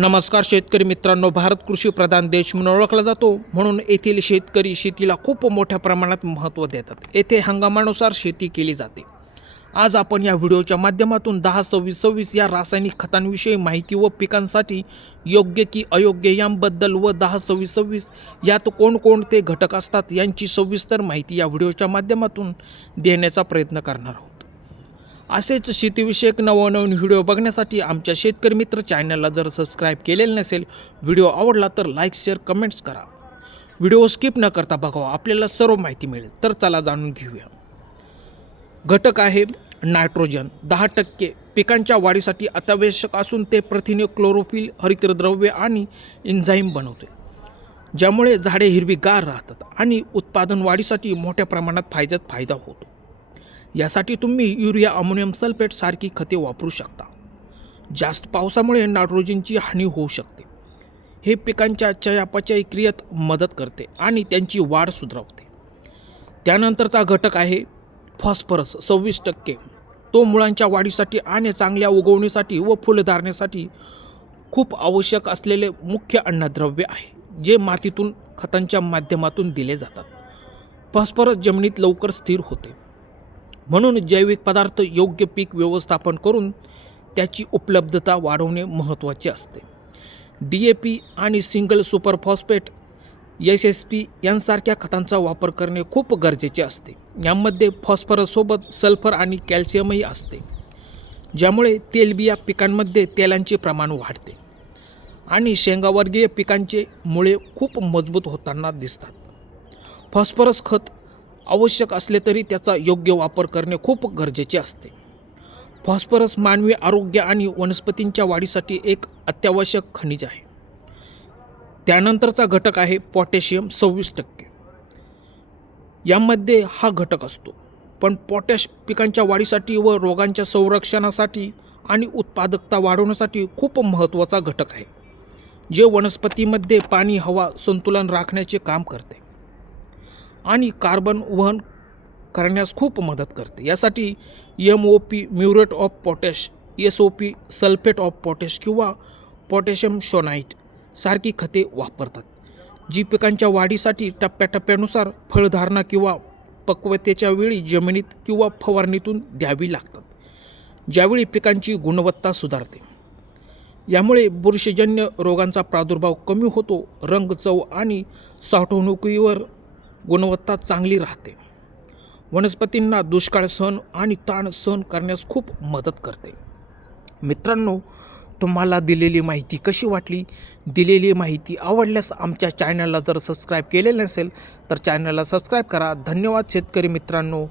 नमस्कार शेतकरी मित्रांनो भारत कृषी प्रधान देश म्हणून ओळखला जातो. म्हणून येथील शेतकरी शेतीला खूप मोठ्या प्रमाणात महत्त्व देतात. येथे हंगामानुसार शेती केली जाते. आज आपण या व्हिडिओच्या माध्यमातून दहा सव्वीस सव्वीस या रासायनिक खतांविषयी माहिती व पिकांसाठी योग्य की अयोग्य यांबद्दल व दहा सव्वीस सव्वीस यात कोणकोणते घटक असतात यांची सविस्तर माहिती या व्हिडिओच्या माध्यमातून देण्याचा प्रयत्न करणार आहोत. असेच शेतीविषयक नवनवीन व्हिडिओ बघण्यासाठी आमच्या शेतकरी मित्र चॅनलला जर सबस्क्राईब केलेलं नसेल व्हिडिओ आवडला तर लाईक शेअर कमेंट्स करा. व्हिडिओ स्किप न करता बघावा आपल्याला सर्व माहिती मिळेल. तर चला जाणून घेऊया. घटक आहे नायट्रोजन. दहा टक्के पिकांच्या वाढीसाठी अत्यावश्यक असून ते प्रथिने क्लोरोफिल हरितद्रव्य आणि एन्झाईम बनवते ज्यामुळे झाडे हिरवीगार राहतात आणि उत्पादन वाढीसाठी मोठ्या प्रमाणात फायद्यात फायदा होतो. यासाठी तुम्ही युरिया अमोनियम सल्फेट सारखी खते वापरू शकता. जास्त पावसामुळे नायट्रोजनची हानी होऊ शकते. हे पिकांच्या चयापचय क्रियेत मदत करते आणि त्यांची वाढ सुधारवते. त्यानंतरचा घटक आहे फॉस्फरस सव्वीस टक्के. तो मुळांच्या वाढीसाठी आणि चांगल्या उगवणीसाठी व फुलधारणेसाठी खूप आवश्यक असलेले मुख्य अन्नद्रव्य आहे जे मातीतून खतांच्या माध्यमातून दिले जातात. फॉस्फरस जमिनीत लवकर स्थिर होते. म्हणून जैविक पदार्थ योग्य पीक व्यवस्थापन करून त्याची उपलब्धता वाढवणे महत्त्वाचे असते. डी ए पी आणि single super phosphate S S P यांसारख्या खतांचा वापर करणे खूप गरजेचे असते. यामध्ये फॉस्फरससोबत सल्फर आणि कॅल्शियमही असते ज्यामुळे तेलबिया पिकांमध्ये तेलांचे प्रमाण वाढते आणि शेंगावर्गीय पिकांचे मुळे खूप मजबूत होताना दिसतात. फॉस्फरस खत आवश्यक असले तरी त्याचा योग्य वापर करणे खूप गरजेचे असते. फॉस्फरस मानवी आरोग्य आणि वनस्पतींच्या वाढीसाठी एक अत्यावश्यक खनिज आहे. त्यानंतरचा घटक आहे पोटॅशियम सव्वीस टक्के. यामध्ये हा घटक असतो. पण पोटॅश पिकांच्या वाढीसाठी व रोगांच्या संरक्षणासाठी आणि उत्पादकता वाढवण्यासाठी खूप महत्त्वाचा घटक आहे जे वनस्पतीमध्ये पाणी हवा संतुलन राखण्याचे काम करते. आणि कार्बन वहन करण्यास खूप मदत करते. यासाठी M O P muriate of potash S O P sulphate of potash किंवा पोटॅशियम शोनाईट सारखी खते वापरतात. जी पिकांच्या वाढीसाठी टप्प्याटप्प्यानुसार फळधारणा किंवा पक्वतेच्या वेळी जमिनीत किंवा फवारणीतून द्यावी लागतात ज्यावेळी पिकांची गुणवत्ता सुधारते. यामुळे बुरशीजन्य रोगांचा प्रादुर्भाव कमी होतो रंग चव आणि साठवणुकीवर गुणवत्ता चांगली राहते. वनस्पतींना दुष्काळ सहन आणि ताण सहन करण्यास खूप मदत करते. मित्रांनो तुम्हाला दिलेली माहिती कशी वाटली? दिलेली माहिती आवडल्यास आमच्या चॅनलला जर सबस्क्राईब केलेलं नसेल तर चॅनलला सबस्क्राईब करा. धन्यवाद शेतकरी मित्रांनो.